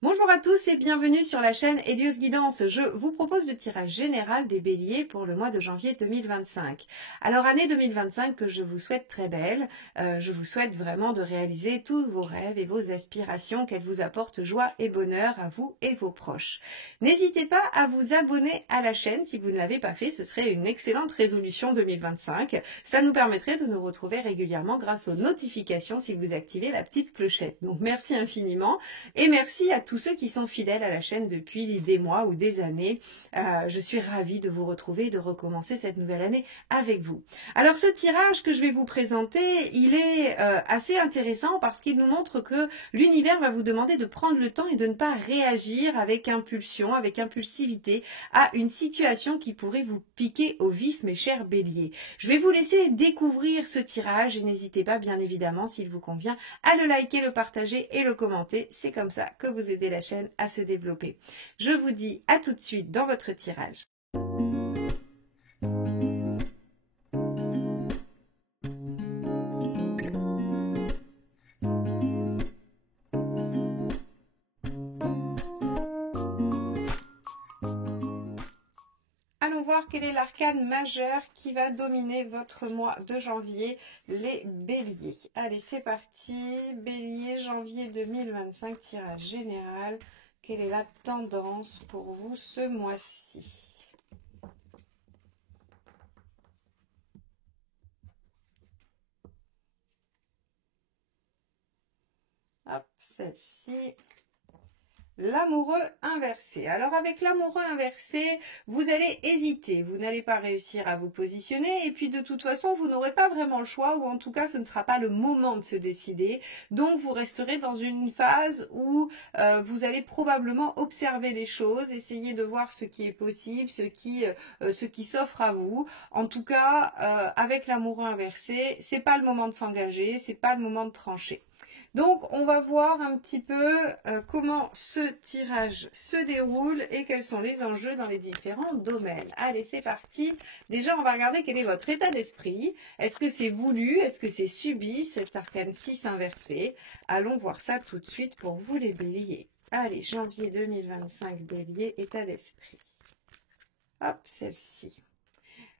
Bonjour à tous et bienvenue sur la chaîne Hélios Guidance. Je vous propose le tirage général des béliers pour le mois de janvier 2025. Alors année 2025 que je vous souhaite très belle, je vous souhaite vraiment de réaliser tous vos rêves et vos aspirations, qu'elles vous apportent joie et bonheur à vous et vos proches. N'hésitez pas à vous abonner à la chaîne si vous ne l'avez pas fait, ce serait une excellente résolution 2025. Ça nous permettrait de nous retrouver régulièrement grâce aux notifications si vous activez la petite clochette. Donc merci infiniment et merci à tous ceux qui sont fidèles à la chaîne depuis des mois ou des années. Je suis ravie de vous retrouver et de recommencer cette nouvelle année avec vous. Alors ce tirage que je vais vous présenter, il est assez intéressant parce qu'il nous montre que l'univers va vous demander de prendre le temps et de ne pas réagir avec impulsion, avec impulsivité à une situation qui pourrait vous piquer au vif, mes chers béliers. Je vais vous laisser découvrir ce tirage et n'hésitez pas, bien évidemment, s'il vous convient, à le liker, le partager et le commenter. C'est comme ça que vous aidez la chaîne à se développer. Je vous dis à tout de suite dans votre tirage. Allons voir quel est l'arcane majeur qui va dominer votre mois de janvier, les béliers. Allez, c'est parti. Bélier, janvier 2025, tirage général. Quelle est la tendance pour vous ce mois-ci? Hop, celle-ci. L'amoureux inversé. Alors avec l'amoureux inversé, vous allez hésiter, vous n'allez pas réussir à vous positionner et puis de toute façon, vous n'aurez pas vraiment le choix ou en tout cas, ce ne sera pas le moment de se décider. Donc vous resterez dans une phase où vous allez probablement observer les choses, essayer de voir ce qui est possible, ce qui s'offre à vous. En tout cas, avec l'amoureux inversé, c'est pas le moment de s'engager, c'est pas le moment de trancher. Donc, on va voir un petit peu comment ce tirage se déroule et quels sont les enjeux dans les différents domaines. Allez, c'est parti. Déjà, on va regarder quel est votre état d'esprit. Est-ce que c'est voulu? Est-ce que c'est subi, cet arcane 6 inversé? Allons voir ça tout de suite pour vous les béliers. Allez, janvier 2025, bélier, état d'esprit. Hop, celle-ci.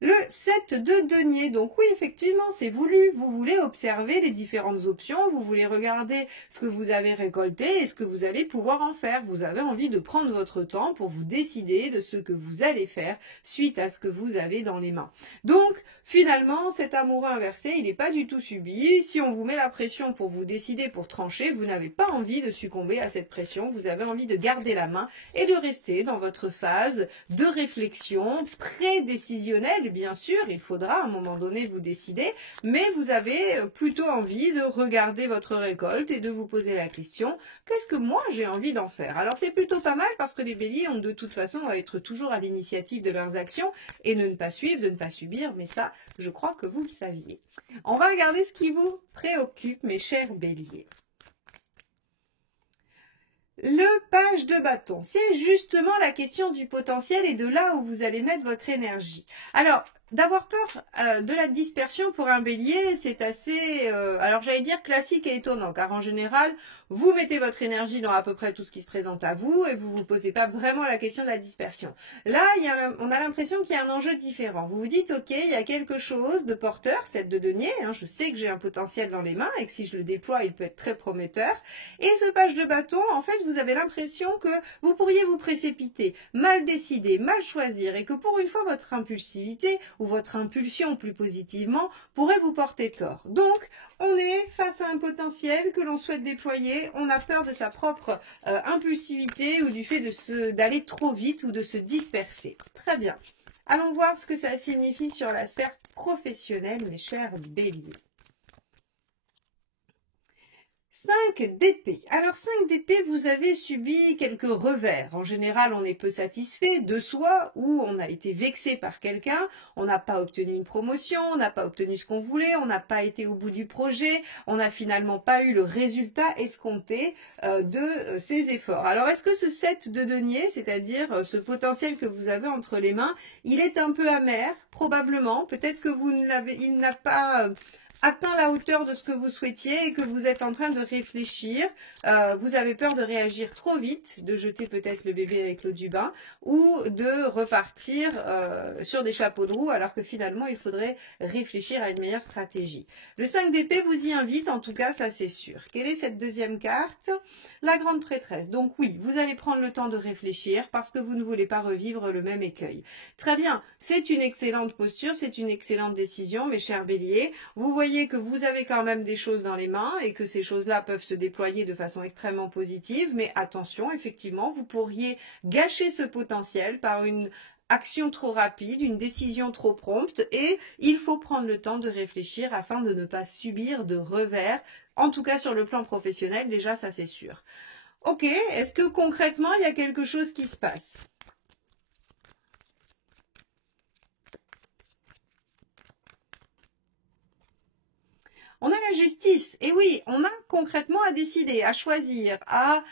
Le 7 de denier, donc oui, effectivement, c'est voulu. Vous voulez observer les différentes options, vous voulez regarder ce que vous avez récolté et ce que vous allez pouvoir en faire. Vous avez envie de prendre votre temps pour vous décider de ce que vous allez faire suite à ce que vous avez dans les mains. Donc, finalement, cet amoureux inversé, il n'est pas du tout subi. Si on vous met la pression pour vous décider, pour trancher, vous n'avez pas envie de succomber à cette pression. Vous avez envie de garder la main et de rester dans votre phase de réflexion pré-décisionnelle. Bien sûr, il faudra à un moment donné vous décider, mais vous avez plutôt envie de regarder votre récolte et de vous poser la question, qu'est-ce que moi j'ai envie d'en faire? Alors c'est plutôt pas mal parce que les béliers ont de toute façon à être toujours à l'initiative de leurs actions et de ne pas suivre, de ne pas subir, mais ça, je crois que vous le saviez. On va regarder ce qui vous préoccupe, mes chers béliers. Le page de bâton, c'est justement la question du potentiel et de là où vous allez mettre votre énergie. Alors, d'avoir peur de la dispersion pour un bélier, c'est assez, alors j'allais dire classique et étonnant, car en général, vous mettez votre énergie dans à peu près tout ce qui se présente à vous et vous ne vous posez pas vraiment la question de la dispersion. Là, on a l'impression qu'il y a un enjeu différent. Vous vous dites, ok, il y a quelque chose de porteur, 7 de denier, hein, je sais que j'ai un potentiel dans les mains et que si je le déploie, il peut être très prometteur. Et ce page de bâton, en fait, vous avez l'impression que vous pourriez vous précipiter, mal décider, mal choisir et que pour une fois, votre impulsivité ou votre impulsion plus positivement pourrait vous porter tort. Donc, on est face à un potentiel que l'on souhaite déployer, on a peur de sa propre impulsivité ou du fait d'aller trop vite ou de se disperser. Très bien. Allons voir ce que ça signifie sur la sphère professionnelle, mes chers béliers. 5 d'épée. Alors 5 d'épée, vous avez subi quelques revers. En général, on est peu satisfait de soi ou on a été vexé par quelqu'un, on n'a pas obtenu une promotion, on n'a pas obtenu ce qu'on voulait, on n'a pas été au bout du projet, on n'a finalement pas eu le résultat escompté de ses efforts. Alors est-ce que ce 7 de denier, c'est-à-dire ce potentiel que vous avez entre les mains, il est un peu amer? Probablement. Peut-être que il n'a pas atteint la hauteur de ce que vous souhaitiez et que vous êtes en train de réfléchir. Vous avez peur de réagir trop vite, de jeter peut-être le bébé avec l'eau du bain ou de repartir sur des chapeaux de roue alors que finalement il faudrait réfléchir à une meilleure stratégie. Le 5 d'épée vous y invite, en tout cas ça c'est sûr. Quelle est cette deuxième carte? La grande prêtresse. Donc oui, vous allez prendre le temps de réfléchir parce que vous ne voulez pas revivre le même écueil. Très bien, c'est une excellente posture, c'est une excellente décision mes chers béliers. Vous voyez que vous avez quand même des choses dans les mains et que ces choses-là peuvent se déployer de façon extrêmement positive, mais attention, effectivement, vous pourriez gâcher ce potentiel par une action trop rapide, une décision trop prompte et il faut prendre le temps de réfléchir afin de ne pas subir de revers, en tout cas sur le plan professionnel, déjà ça c'est sûr. Ok, est-ce que concrètement il y a quelque chose qui se passe ? On a la justice, et oui, on a concrètement à décider, à choisir, à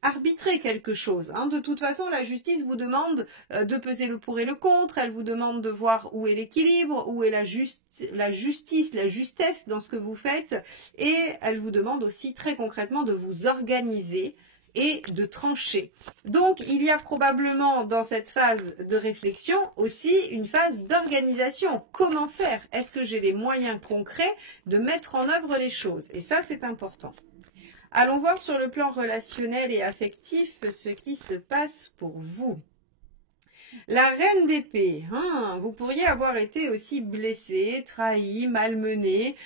arbitrer quelque chose. Hein. De toute façon, la justice vous demande de peser le pour et le contre, elle vous demande de voir où est l'équilibre, où est la justice, la justesse dans ce que vous faites, et elle vous demande aussi très concrètement de vous organiser et de trancher. Donc, il y a probablement dans cette phase de réflexion aussi une phase d'organisation. Comment faire? Est-ce que j'ai les moyens concrets de mettre en œuvre les choses? Et ça, c'est important. Allons voir sur le plan relationnel et affectif ce qui se passe pour vous. La reine d'épée, vous pourriez avoir été aussi blessé, trahi, malmené,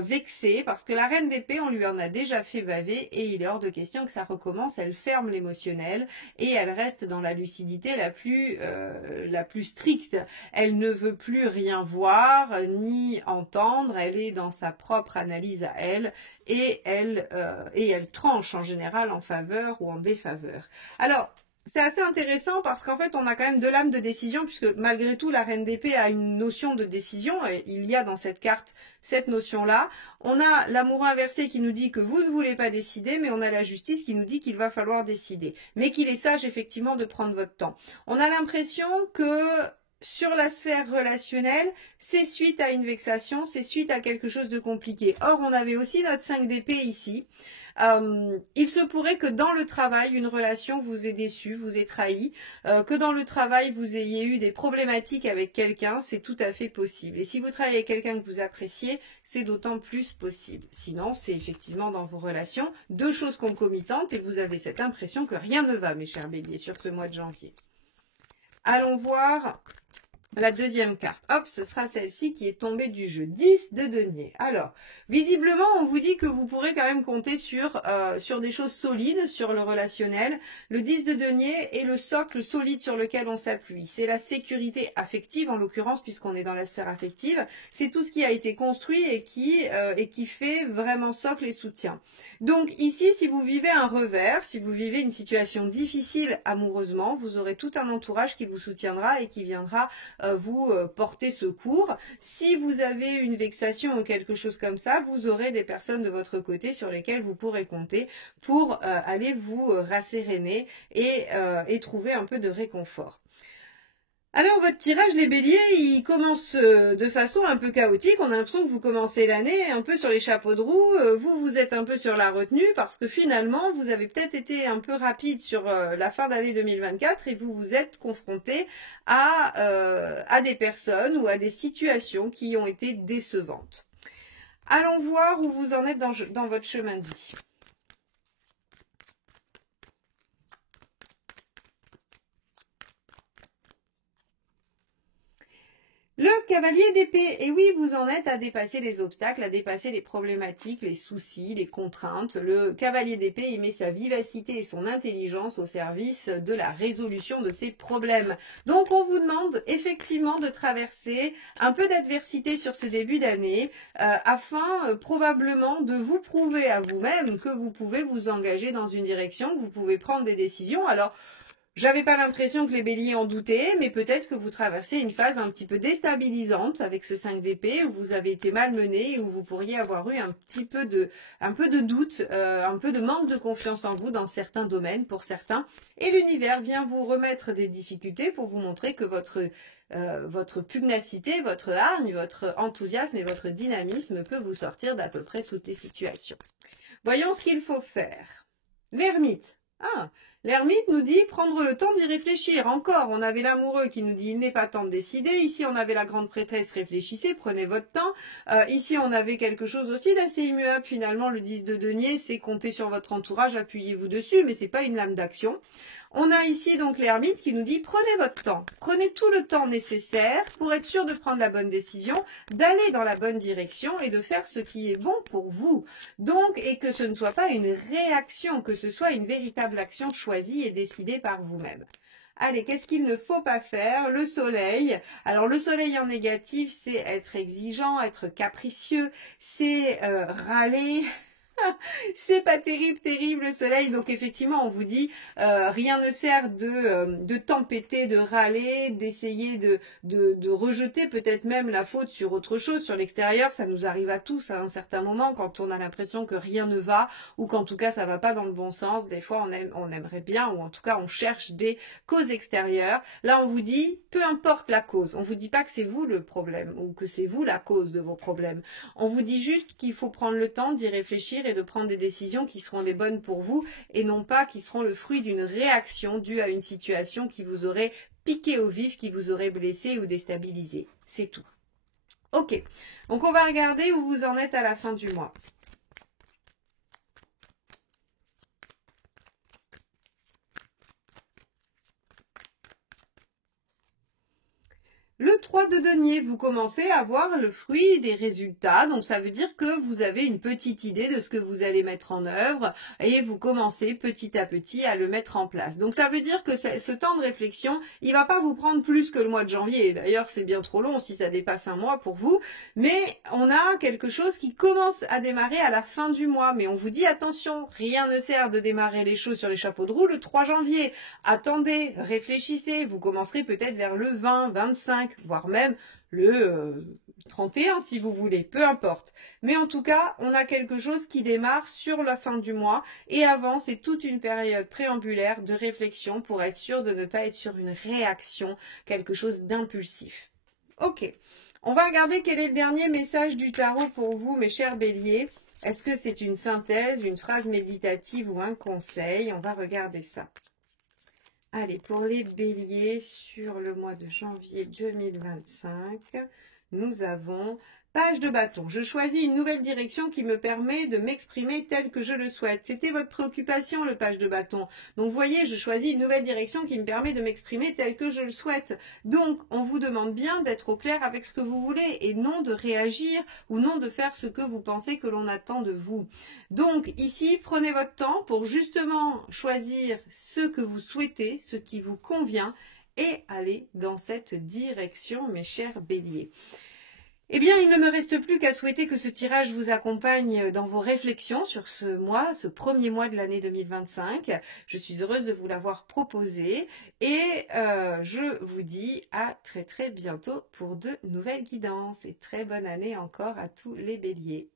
vexé, parce que la reine d'épée, on lui en a déjà fait baver et il est hors de question que ça recommence. Elle ferme l'émotionnel et elle reste dans la lucidité la plus stricte. Elle ne veut plus rien voir ni entendre, elle est dans sa propre analyse à elle et elle tranche en général en faveur ou en défaveur. Alors, c'est assez intéressant parce qu'en fait, on a quand même deux lames de décision puisque malgré tout, la reine d'épée a une notion de décision et il y a dans cette carte cette notion-là. On a l'amour inversé qui nous dit que vous ne voulez pas décider, mais on a la justice qui nous dit qu'il va falloir décider. Mais qu'il est sage effectivement de prendre votre temps. On a l'impression que sur la sphère relationnelle, c'est suite à une vexation, c'est suite à quelque chose de compliqué. Or, on avait aussi notre 5 d'épée ici. Il se pourrait que dans le travail, une relation vous ait déçu, vous ait trahi, que dans le travail, vous ayez eu des problématiques avec quelqu'un, c'est tout à fait possible. Et si vous travaillez avec quelqu'un que vous appréciez, c'est d'autant plus possible. Sinon, c'est effectivement dans vos relations deux choses concomitantes et vous avez cette impression que rien ne va, mes chers béliers, sur ce mois de janvier. Allons voir la deuxième carte. Hop, ce sera celle-ci qui est tombée du jeu. 10 de denier. Alors, visiblement, on vous dit que vous pourrez quand même compter sur des choses solides, sur le relationnel. Le 10 de denier est le socle solide sur lequel on s'appuie. C'est la sécurité affective, en l'occurrence, puisqu'on est dans la sphère affective. C'est tout ce qui a été construit et qui fait vraiment socle et soutien. Donc ici, si vous vivez un revers, si vous vivez une situation difficile amoureusement, vous aurez tout un entourage qui vous soutiendra et qui viendra vous porter secours. Si vous avez une vexation ou quelque chose comme ça, vous aurez des personnes de votre côté sur lesquelles vous pourrez compter pour aller vous rasséréner et trouver un peu de réconfort. Alors votre tirage les béliers, il commence de façon un peu chaotique, on a l'impression que vous commencez l'année un peu sur les chapeaux de roue, vous êtes un peu sur la retenue parce que finalement vous avez peut-être été un peu rapide sur la fin d'année 2024 et vous vous êtes confronté à des personnes ou à des situations qui ont été décevantes. Allons voir où vous en êtes dans votre chemin de vie. Le cavalier d'épée, et oui, vous en êtes à dépasser les obstacles, à dépasser les problématiques, les soucis, les contraintes. Le cavalier d'épée, il met sa vivacité et son intelligence au service de la résolution de ses problèmes. Donc, on vous demande effectivement de traverser un peu d'adversité sur ce début d'année afin probablement de vous prouver à vous-même que vous pouvez vous engager dans une direction, que vous pouvez prendre des décisions. Alors, J'avais pas l'impression que les béliers en doutaient, mais peut-être que vous traversez une phase un petit peu déstabilisante avec ce 5 d'épée, où vous avez été malmené, où vous pourriez avoir eu un peu de doute, un peu de manque de confiance en vous dans certains domaines pour certains. Et l'univers vient vous remettre des difficultés pour vous montrer que votre pugnacité, votre hargne, votre enthousiasme et votre dynamisme peut vous sortir d'à peu près toutes les situations. Voyons ce qu'il faut faire. L'ermite. Ah, l'ermite nous dit prendre le temps d'y réfléchir. Encore, on avait l'amoureux qui nous dit il n'est pas temps de décider. Ici, on avait la grande prêtresse, réfléchissez, prenez votre temps. Ici, on avait quelque chose aussi d'assez immuable. Finalement, le 10 de denier, c'est compter sur votre entourage, appuyez-vous dessus, mais c'est pas une lame d'action. On a ici donc l'ermite qui nous dit prenez votre temps, prenez tout le temps nécessaire pour être sûr de prendre la bonne décision, d'aller dans la bonne direction et de faire ce qui est bon pour vous. Donc, et que ce ne soit pas une réaction, que ce soit une véritable action choisie et décidée par vous-même. Allez, qu'est-ce qu'il ne faut pas faire? Le soleil. Alors, le soleil en négatif, c'est être exigeant, être capricieux, c'est râler. C'est pas terrible, terrible le soleil. Donc effectivement, on vous dit, rien ne sert de tempêter, de râler, d'essayer de rejeter peut-être même la faute sur autre chose, sur l'extérieur. Ça nous arrive à tous à un certain moment quand on a l'impression que rien ne va ou qu'en tout cas ça va pas dans le bon sens. Des fois, on aimerait bien ou en tout cas on cherche des causes extérieures. Là, on vous dit, peu importe la cause. On vous dit pas que c'est vous le problème ou que c'est vous la cause de vos problèmes. On vous dit juste qu'il faut prendre le temps d'y réfléchir et de prendre des décisions qui seront les bonnes pour vous et non pas qui seront le fruit d'une réaction due à une situation qui vous aurait piqué au vif, qui vous aurait blessé ou déstabilisé. C'est tout. Ok, donc on va regarder où vous en êtes à la fin du mois. Le 3 de denier, vous commencez à voir le fruit des résultats, donc ça veut dire que vous avez une petite idée de ce que vous allez mettre en œuvre et vous commencez petit à petit à le mettre en place. Donc ça veut dire que ce temps de réflexion, il va pas vous prendre plus que le mois de janvier. D'ailleurs, c'est bien trop long si ça dépasse un mois pour vous, mais on a quelque chose qui commence à démarrer à la fin du mois. Mais on vous dit attention, rien ne sert de démarrer les choses sur les chapeaux de roue le 3 janvier. Attendez, réfléchissez, vous commencerez peut-être vers le 20, 25, voire même le 31 si vous voulez, peu importe. Mais en tout cas, on a quelque chose qui démarre sur la fin du mois et avant, c'est toute une période préambulaire de réflexion pour être sûr de ne pas être sur une réaction, quelque chose d'impulsif. Ok, on va regarder quel est le dernier message du tarot pour vous, mes chers béliers. Est-ce que c'est une synthèse, une phrase méditative ou un conseil? On va regarder ça. Allez, pour les béliers, sur le mois de janvier 2025, nous avons page de bâton. Je choisis une nouvelle direction qui me permet de m'exprimer tel que je le souhaite. C'était votre préoccupation, le page de bâton. Donc, vous voyez, je choisis une nouvelle direction qui me permet de m'exprimer tel que je le souhaite. Donc, on vous demande bien d'être au clair avec ce que vous voulez et non de réagir ou non de faire ce que vous pensez que l'on attend de vous. Donc, ici, prenez votre temps pour justement choisir ce que vous souhaitez, ce qui vous convient et aller dans cette direction, mes chers béliers. Eh bien, il ne me reste plus qu'à souhaiter que ce tirage vous accompagne dans vos réflexions sur ce mois, ce premier mois de l'année 2025. Je suis heureuse de vous l'avoir proposé et je vous dis à très très bientôt pour de nouvelles guidances et très bonne année encore à tous les béliers.